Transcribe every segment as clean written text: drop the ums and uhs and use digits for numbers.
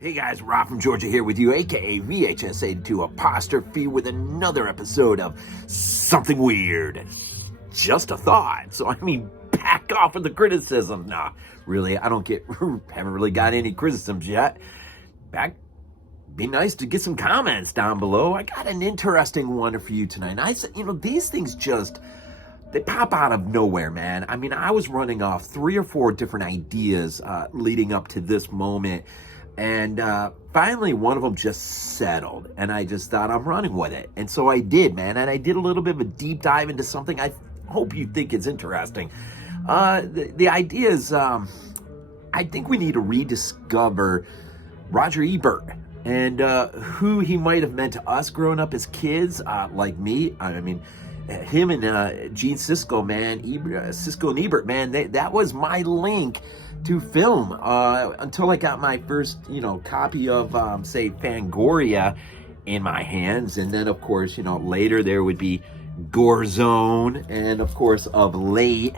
Hey guys, Rob from Georgia here with you, aka VHS82 Apostrophe, with another episode of Something Weird. Just a thought. So, back off with the criticism. Nah, really, haven't really got any criticisms yet. Be nice to get some comments down below. I got an interesting one for you tonight. And I said, these things they pop out of nowhere, man. I was running off 3 or 4 different ideas leading up to this moment. And finally, one of them just settled, and I just thought I'm running with it. And so I did, man. And I did a little bit of a deep dive into something I hope you think is interesting. The idea is, I think we need to rediscover Roger Ebert and who he might have meant to us growing up as kids, like me. Him and Gene Siskel, man, Siskel and Ebert, man, that was my link to film until I got my first, copy of, say, Fangoria in my hands. And then, of course, later there would be Gore Zone. And, of course, of late,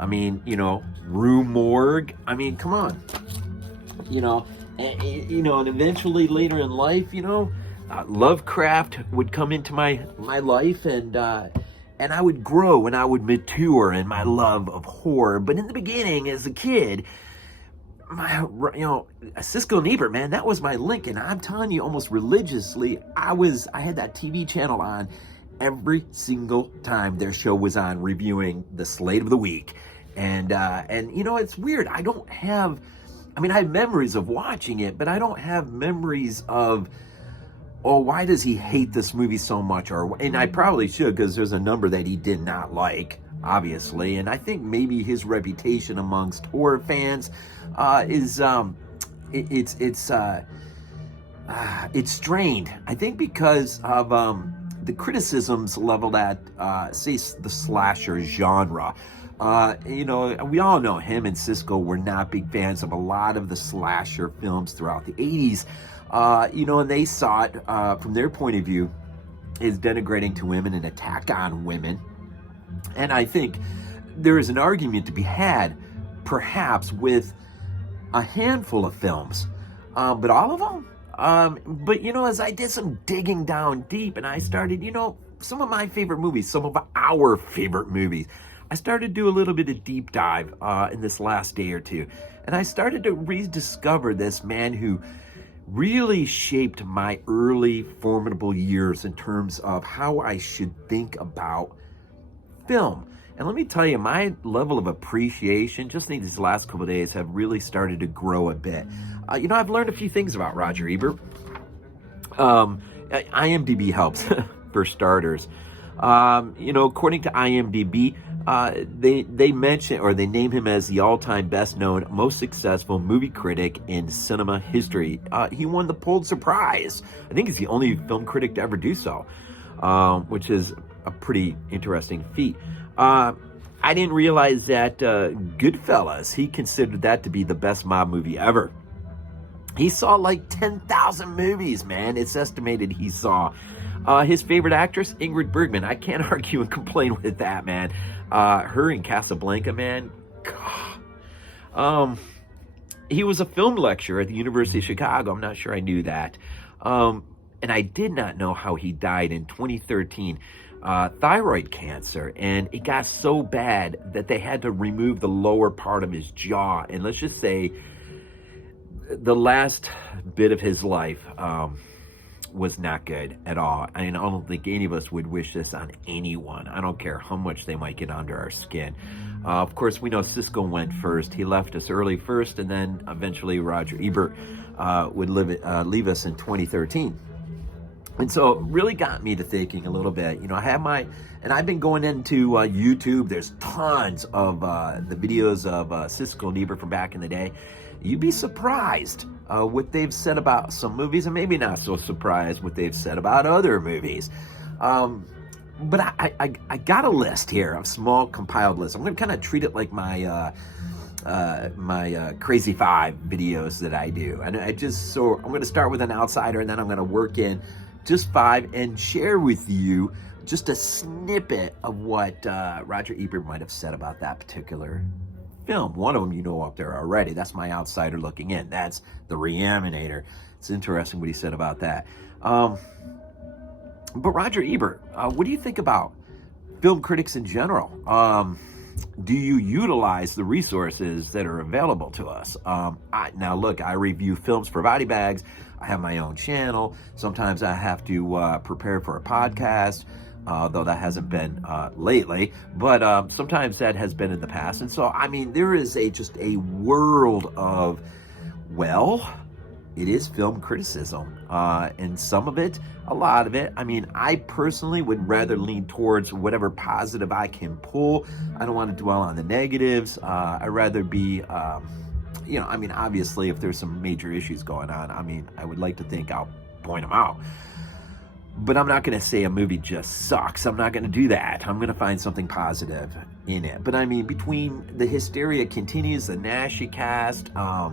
Rue Morgue. Come on. And eventually later in life, Lovecraft would come into my life, and I would grow and I would mature in my love of horror. But in the beginning, as a kid, Siskel and Ebert, man, that was my link. And I'm telling you, almost religiously, I had that TV channel on every single time their show was on, reviewing the slate of the week. And it's weird. I have memories of watching it, but I don't have memories of, why does he hate this movie so much? And I probably should, because there's a number that he did not like, obviously. And I think maybe his reputation amongst horror fans is strained. I think because of the criticisms leveled at, say, the slasher genre. We all know him and Siskel were not big fans of a lot of the slasher films throughout the 80s. And they saw it from their point of view as denigrating to women, an attack on women. And I think there is an argument to be had, perhaps, with a handful of films, but all of them. As I did some digging down deep, and I started, some of my favorite movies, some of our favorite movies, I started to do a little bit of deep dive in this last day or two, and I started to rediscover this man who really shaped my early formidable years in terms of how I should think about film. And let me tell you, my level of appreciation just in these last couple of days have really started to grow a bit. I've learned a few things about Roger Ebert. IMDb helps, for starters. According to IMDb, they mention, or they name him as the all-time best-known, most successful movie critic in cinema history. He won the Pulitzer Prize. I think he's the only film critic to ever do so, which is a pretty interesting feat. I didn't realize that Goodfellas, he considered that to be the best mob movie ever. He saw like 10,000 movies, man. It's estimated he saw. His favorite actress, Ingrid Bergman. I can't argue and complain with that, man. Her in Casablanca, man. God. He was a film lecturer at the University of Chicago. I'm not sure I knew that. And I did not know how he died in 2013. Thyroid cancer, and it got so bad that they had to remove the lower part of his jaw. And let's just say the last bit of his life was not good at all. I don't think any of us would wish this on anyone. I don't care how much they might get under our skin. Of course, we know Siskel went first. He left us early first, and then eventually Roger Ebert would leave us in 2013. And so it really got me to thinking a little bit. I've been going into YouTube. There's tons of the videos of Siskel and Ebert from back in the day. You'd be surprised what they've said about some movies, and maybe not so surprised what they've said about other movies. But I got a list here, a small compiled list. I'm going to kind of treat it like my Crazy 5 videos that I do. And I'm going to start with an outsider, and then I'm going to work in just 5 and share with you just a snippet of what Roger Ebert might have said about that particular film. One of them you know up there already. That's my outsider looking in. That's the Re-Animator. It's interesting what he said about that. But Roger Ebert, what do you think about film critics in general? Do you utilize the resources that are available to us? Now, look, I review films for Body Bags. I have my own channel. Sometimes I have to prepare for a podcast, though that hasn't been lately. But sometimes that has been in the past. And so, I mean, there is just a world of, well, it is film criticism. And some of it, a lot of it, I mean, I personally would rather lean towards whatever positive I can pull. I don't want to dwell on the negatives. I'd rather be, I mean, obviously, if there's some major issues going on, I mean, I would like to think I'll point them out. But I'm not going to say a movie just sucks. I'm not going to do that. I'm going to find something positive in it. But I mean, between the Hysteria Continues, the Nashi cast, I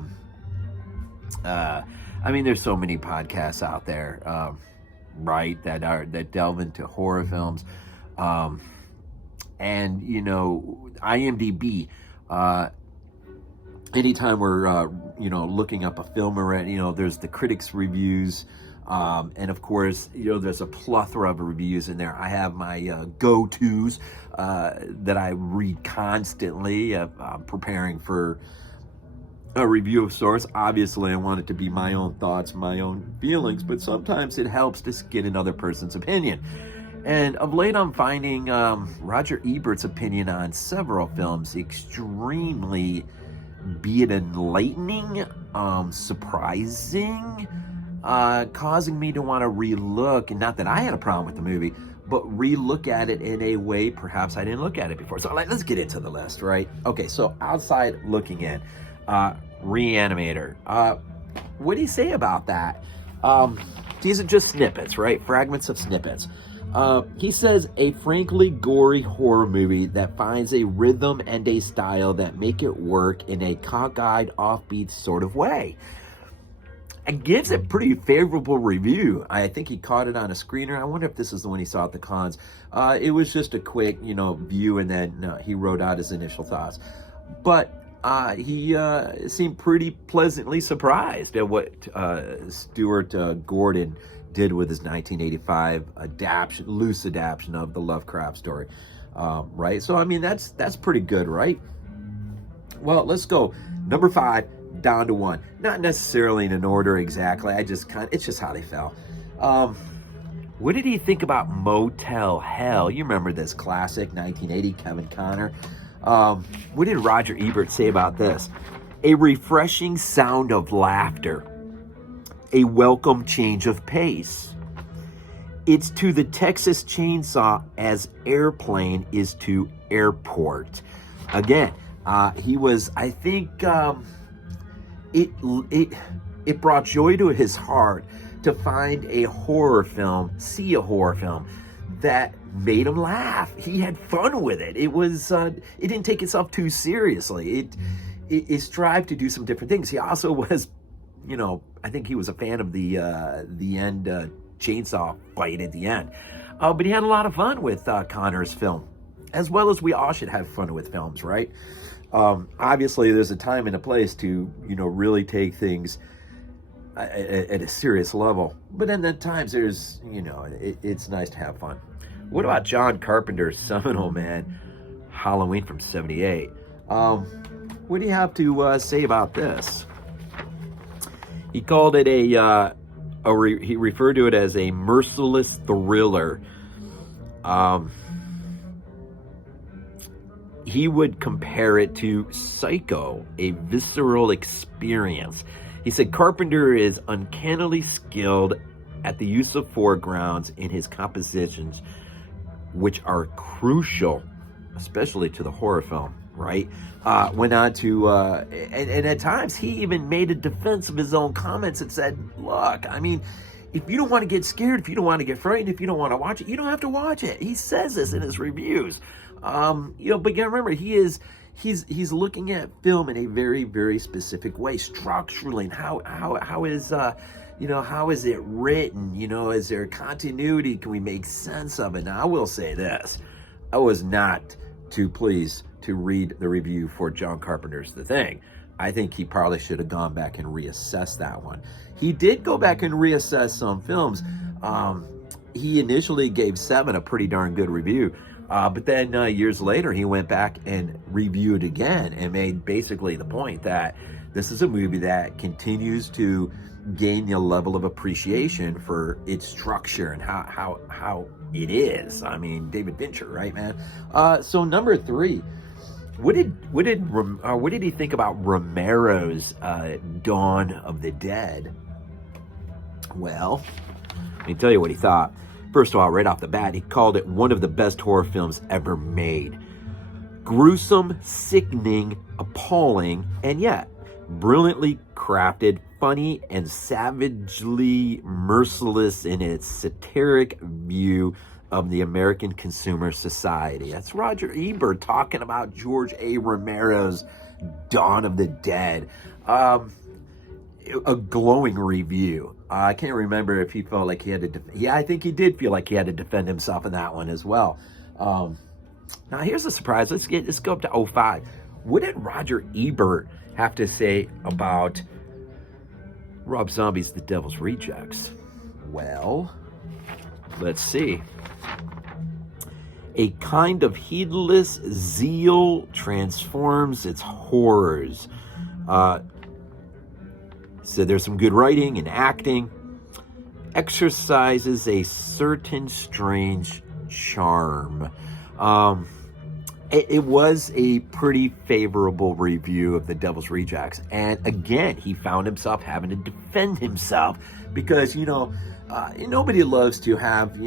mean, there's so many podcasts out there, right, that delve into horror films, and IMDb. Anytime we're looking up a film already, there's the critics' reviews, and of course, there's a plethora of reviews in there. I have my go-tos that I read constantly. I'm preparing for a review of sorts. Obviously, I want it to be my own thoughts, my own feelings, but sometimes it helps to get another person's opinion. And of late, I'm finding Roger Ebert's opinion on several films extremely, be it enlightening, surprising, causing me to want to relook, and not that I had a problem with the movie, but relook at it in a way perhaps I didn't look at it before. So let's get into the list, right? Okay, so outside looking in, Re-Animator. What do you say about that? These are just snippets, right? Fragments of snippets. He says, a frankly gory horror movie that finds a rhythm and a style that make it work in a cockeyed, offbeat sort of way. It gives a pretty favorable review. I think he caught it on a screener. I wonder if this is the one he saw at the cons. It was just a quick, view, and then he wrote out his initial thoughts. But he seemed pretty pleasantly surprised at what Stuart Gordon did with his 1985 loose adaptation of the Lovecraft story, right? So, I mean, that's pretty good, right? Well, let's go. Number 5 down to 1. Not necessarily in an order exactly. It's just how they fell. What did he think about Motel Hell? You remember this classic, 1980, Kevin Connor. What did Roger Ebert say about this? A refreshing sound of laughter. A welcome change of pace. It's to the Texas Chainsaw as Airplane is to Airport. Again, he was, I think, it brought joy to his heart to find a horror film, that made him laugh. He had fun with it. It was, it didn't take itself too seriously. It strived to do some different things. He also was, I think he was a fan of the end chainsaw fight at the end. But he had a lot of fun with Connor's film, as well as we all should have fun with films, right? Obviously, there's a time and a place to, really take things at a serious level. But then at times there's, it's nice to have fun. What about John Carpenter's seminal, man, Halloween from '78? What do you have to say about this? He called it he referred to it as a merciless thriller. He would compare it to Psycho, a visceral experience. He said Carpenter is uncannily skilled at the use of foregrounds in his compositions, which are crucial, especially to the horror film, right? Went on to, and at times he even made a defense of his own comments and said, look, I mean, if you don't want to get scared, if you don't want to get frightened, if you don't want to watch it, you don't have to watch it. He says this in his reviews. But you gotta remember, he's looking at film in a very, very specific way, structurally, and how is it written? Is there continuity? Can we make sense of it? Now, I will say this. I was not too pleased to read the review for John Carpenter's The Thing. I think he probably should have gone back and reassessed that one. He did go back and reassess some films. He initially gave Seven a pretty darn good review, but then years later he went back and reviewed again and made basically the point that this is a movie that continues to gain a level of appreciation for its structure and how it is. I mean, David Fincher, right, man? So number 3, what did he think about Romero's Dawn of the Dead? Well, let me tell you what he thought. First of all, right off the bat, he called it one of the best horror films ever made. Gruesome, sickening, appalling, and yet brilliantly crafted, funny, and savagely merciless in its satiric view of the American consumer society. That's Roger Ebert talking about George A. Romero's Dawn of the Dead. A glowing review. I can't remember if he felt like he had to... I think he did feel like he had to defend himself in that one as well. Now, here's a surprise. Let's go up to 2005. What did Roger Ebert have to say about Rob Zombie's The Devil's Rejects? Well, let's see. A kind of heedless zeal transforms its horrors. So there's some good writing and acting. Exercises a certain strange charm. It was a pretty favorable review of The Devil's Rejects. And again, he found himself having to defend himself because, nobody loves to have,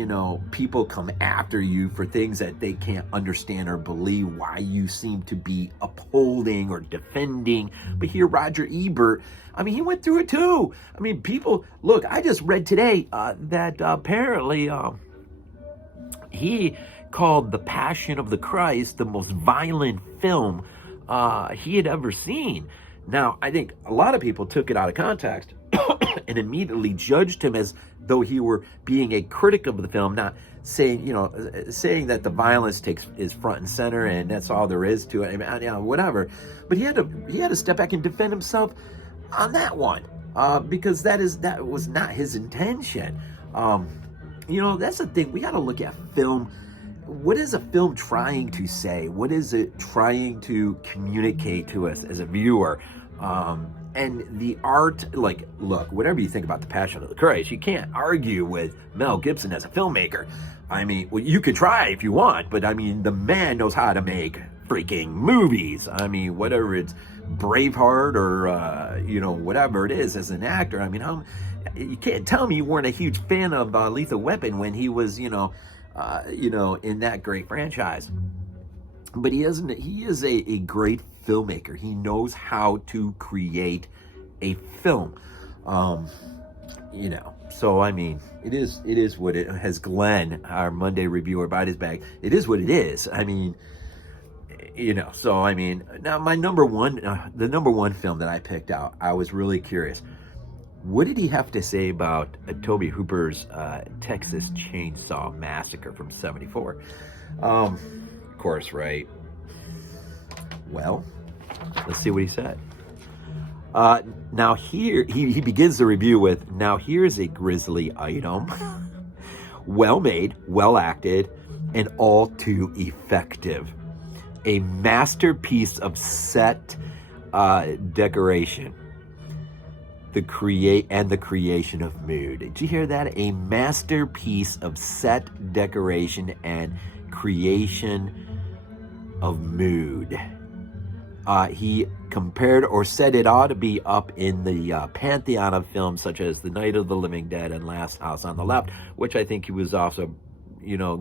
people come after you for things that they can't understand or believe why you seem to be upholding or defending. But here, Roger Ebert, he went through it too. People, look, I just read today that apparently he called The Passion of the Christ the most violent film he had ever seen. Now, I think a lot of people took it out of context and immediately judged him as though he were being a critic of the film, not saying, saying that the violence is front and center and that's all there is to it, whatever. But he had to step back and defend himself on that one because that was not his intention. That's the thing. We got to look at film. What is a film trying to say? What is it trying to communicate to us as a viewer? And the art, look, whatever you think about The Passion of the Christ, you can't argue with Mel Gibson as a filmmaker. You could try if you want, but the man knows how to make freaking movies. Whether it's Braveheart or, whatever it is as an actor. You can't tell me you weren't a huge fan of Lethal Weapon when he was, in that great franchise. But he is a great filmmaker. He knows how to create a film. So it is what it has. Glenn, our Monday reviewer, bite his bag. It is what it is. Now my number one, the number one film that I picked out, I was really curious. What did he have to say about Tobe Hooper's Texas Chainsaw Massacre from '74? Of course, right? Well, let's see what he said. Now here, he begins the review with, now here's a grisly item. Well made, well acted, and all too effective. A masterpiece of set decoration. The creation of mood. Did you hear that? A masterpiece of set decoration and creation of mood. He compared or said it ought to be up in the pantheon of films such as The Night of the Living Dead and Last House on the Left, which I think he was also,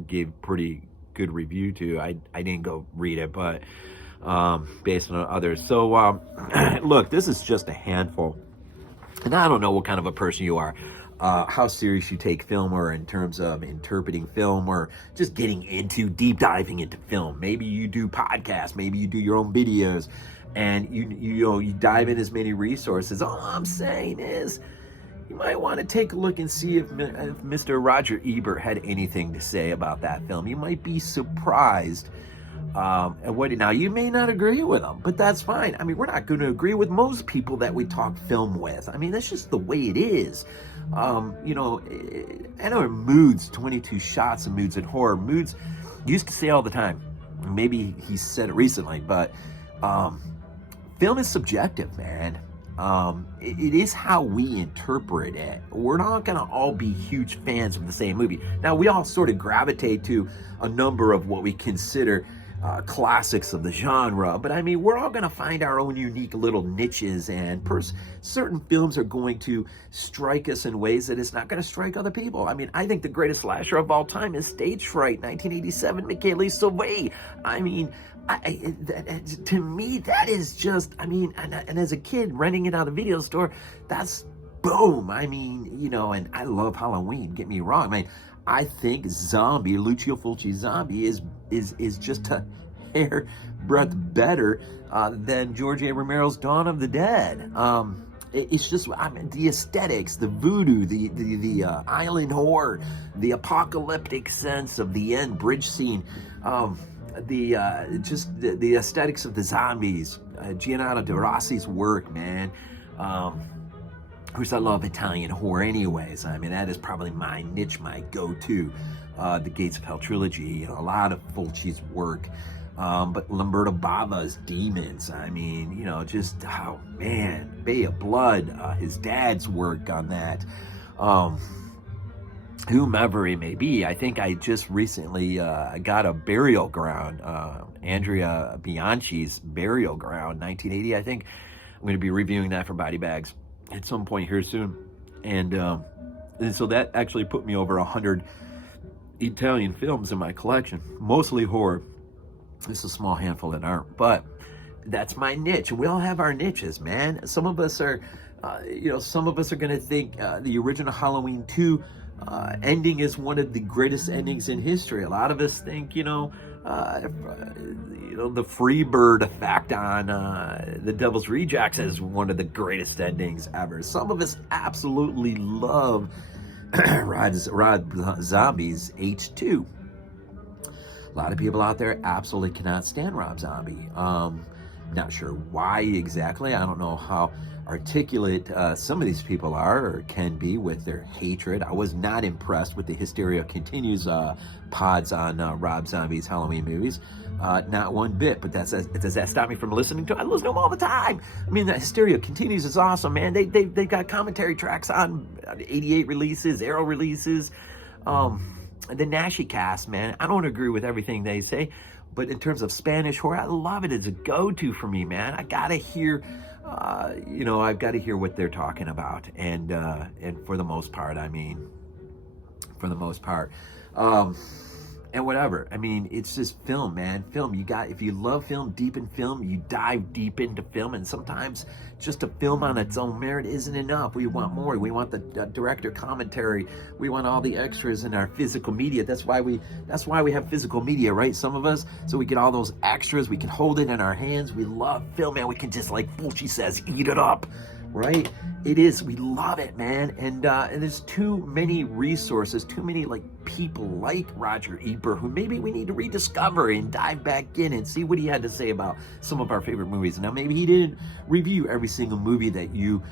gave pretty good review to. I didn't go read it, but based on others. So look, this is just a handful. And I don't know what kind of a person you are, how serious you take film, or in terms of interpreting film, or just getting into deep diving into film. Maybe you do podcasts, maybe you do your own videos, and you dive in as many resources. All I'm saying is, you might want to take a look and see if Mr. Roger Ebert had anything to say about that film. You might be surprised And what now, you may not agree with them, but that's fine. I mean, we're not going to agree with most people that we talk film with. I mean, that's just the way it is. You know, I know moods, 22 shots of moods in horror. Moods used to say all the time. Maybe he said it recently, but film is subjective, man. It is how we interpret it. We're not going to all be huge fans of the same movie. Now, we all sort of gravitate to a number of what we consider classics of the genre, but I mean, we're all going to find our own unique little niches, and certain films are going to strike us in ways that it's not going to strike other people. I mean, I think the greatest slasher of all time is Stage Fright, 1987, Michele Sauvé. I mean, to me, that is just, I mean, and as a kid renting it out of a video store, that's boom. I mean, you know, and I love Halloween, get me wrong. I mean, I think Zombie, Lucio Fulci's Zombie, is just a hair breadth better than George A. Romero's Dawn of the Dead. It's just, I mean, the aesthetics, the voodoo, the island horror, the apocalyptic sense of the end bridge scene, the aesthetics of the zombies, Giannato De Rossi's work, man. Of course, I love Italian horror anyways. I mean, that is probably my niche, my go-to. The Gates of Hell trilogy, you know, a lot of Fulci's work. But Lamberto Bava's Demons, I mean, you know, just, oh man, Bay of Blood, his dad's work on that. Whomever he may be, I think I just recently got a Burial Ground, Andrea Bianchi's Burial Ground, 1980, I think. I'm going to be reviewing that for Body Bags at some point here soon. And so that actually put me over 100 Italian films in my collection, mostly horror. There's a small handful that aren't, but that's my niche. We all have our niches, man. Some of us are, some of us are going to think the original Halloween 2 ending is one of the greatest endings in history. A lot of us think, the Freebird effect on The Devil's Rejects is one of the greatest endings ever. Some of us absolutely love Rob Zombie's H2. A lot of people out there absolutely cannot stand Rob Zombie. Not sure why exactly. I don't know how articulate some of these people are or can be with their hatred. I was not impressed with the Hysteria Continues pods on Rob Zombie's Halloween movies. Not one bit, but does that stop me from listening to it? I listen to them all the time. I mean, the Hysteria Continues is awesome, man. They've got commentary tracks on 88 releases, Arrow releases, the Nashi cast, man. I don't agree with everything they say, but in terms of Spanish horror, I love it. It's a go-to for me, man. I gotta hear, I've got to hear what they're talking about, and for the most part, and whatever. I mean, it's just film, man. Film. If you love film, deep in film, you dive deep into film, and sometimes just a film on its own merit isn't enough. We want more. We want the director commentary. We want all the extras in our physical media. That's why we have physical media, right? Some of us, so we get all those extras. We can hold it in our hands. We love film, man. We can just, like Fulci says, eat it up, right? It is. We love it, man. And there's too many resources, too many people like Roger Ebert who maybe we need to rediscover and dive back in and see what he had to say about some of our favorite movies. Now, maybe he didn't review every single movie that you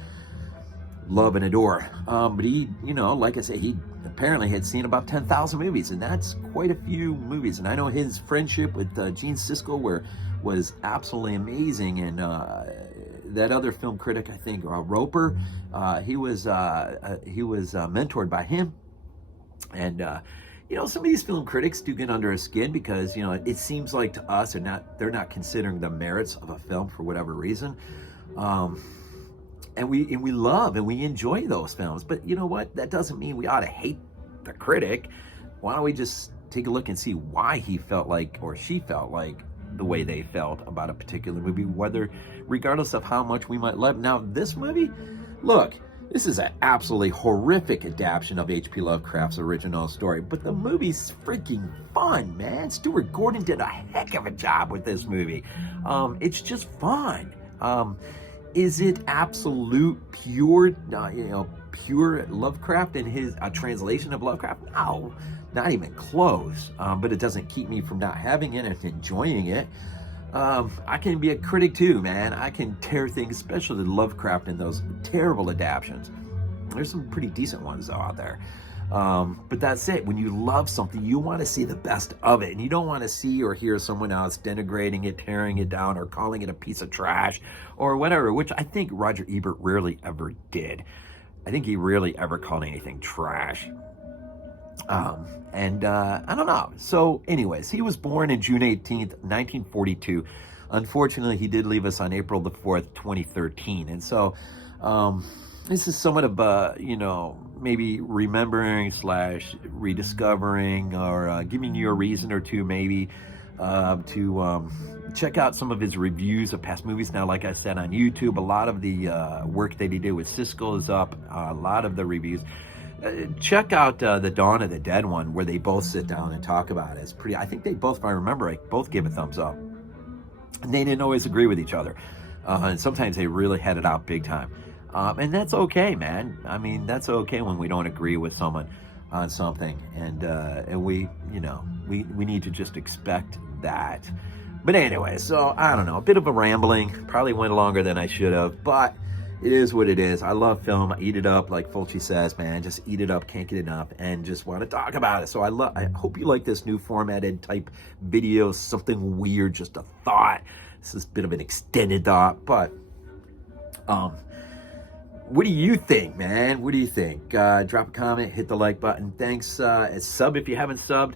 love and adore, but he, like I say, he apparently had seen about 10,000 movies, and that's quite a few movies. And I know his friendship with Gene Siskel was absolutely amazing, and that other film critic, I think, Roper, he was mentored by him. And some of these film critics do get under his skin because it seems like to us they're not considering the merits of a film for whatever reason, and we love and we enjoy those films. But you know what? That doesn't mean we ought to hate the critic. Why don't we just take a look and see why he felt like, or she felt like, the way they felt about a particular movie, regardless of how much we might love. Now, this movie, look, this is an absolutely horrific adaptation of H.P. Lovecraft's original story, but the movie's freaking fun, man. Stuart Gordon did a heck of a job with this movie. It's just fun. Is it absolute, pure, pure Lovecraft and his translation of Lovecraft? No, not even close. But it doesn't keep me from not having it and enjoying it. I can be a critic too, man. I can tear things, especially Lovecraft and those terrible adaptions. There's some pretty decent ones though out there. But that's it. When you love something, you want to see the best of it. And you don't want to see or hear someone else denigrating it, tearing it down, or calling it a piece of trash or whatever, which I think Roger Ebert rarely ever did. I think he rarely ever called anything trash. I don't know. So anyways, he was born in June 18th, 1942. Unfortunately, he did leave us on April the 4th, 2013. And so, this is somewhat of, maybe remembering / rediscovering or giving you a reason or two maybe to check out some of his reviews of past movies. Now, like I said, on YouTube, a lot of the work that he did with Siskel is up, a lot of the reviews. Check out the Dawn of the Dead one where they both sit down and talk about it. It's pretty, I think they both, if I remember, both gave a thumbs up. And they didn't always agree with each other. And sometimes they really had it out big time. And that's okay, man. I mean, that's okay when we don't agree with someone on something. And we need to just expect that. But anyway, so I don't know, a bit of a rambling, probably went longer than I should have, but it is what it is. I love film. I eat it up, like Fulci says, man. Just eat it up, can't get enough, and just want to talk about it. So I hope you like this new formatted type video, something weird, just a thought. This is a bit of an extended thought, but what do you think, man? What do you think? Drop a comment, hit the like button. Thanks. Sub if you haven't subbed.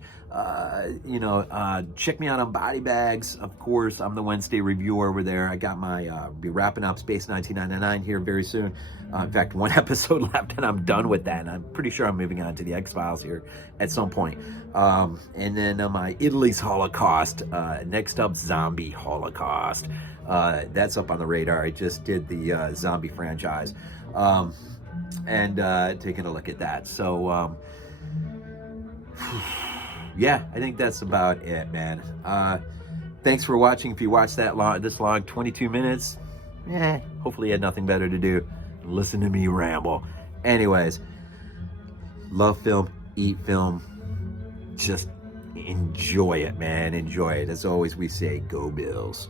Check me out on Body Bags. Of course, I'm the Wednesday reviewer over there. I got my, be wrapping up Space 1999 here very soon. In fact, one episode left and I'm done with that. And I'm pretty sure I'm moving on to the X-Files here at some point. And then my Italy's Holocaust. Next up, Zombie Holocaust. That's up on the radar. I just did the zombie franchise. And taking a look at that. So, yeah, I think that's about it, man. Thanks for watching. If you watched this long, 22 minutes, hopefully you had nothing better to do. Listen to me ramble. Anyways, love film, eat film, just enjoy it, man. Enjoy it. As always, we say, go Bills.